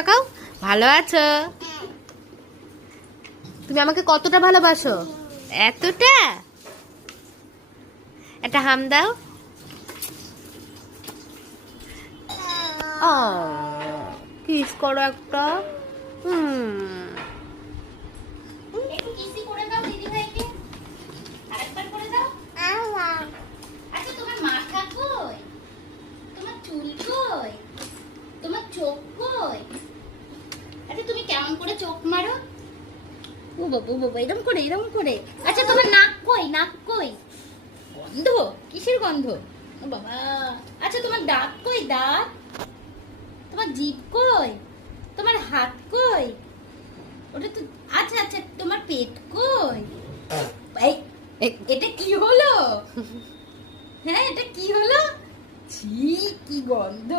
তাকাও, ভালো আছো? তুমি আমাকে কতটা ভালোবাসো? এতটা? একটা হাম দাও। কিস করো একটা। একটু কিসি করে দাও দিদি ভাইকে। আরেকবার করে দাও। আচ্ছা তোমার মাথা কই? তোমার চুল কই? তোমার চোখ কই? আচ্ছা তুমি কেমন করে চোখ মারো? ও বাবা এরকম করে। আচ্ছা তোমার নাক কই? নাক কই? গন্ধ? কিসের গন্ধ? ও বাবা। আচ্ছা তোমার দাঁত কই? দাঁত? তোমার জিভ কই? তোমার হাত কই? ওটা তো আচ্ছা আচ্ছা তোমার পেট কই? এই এটা কি হলো? হ্যাঁ এটা কি হলো? ছি কি গন্ধ।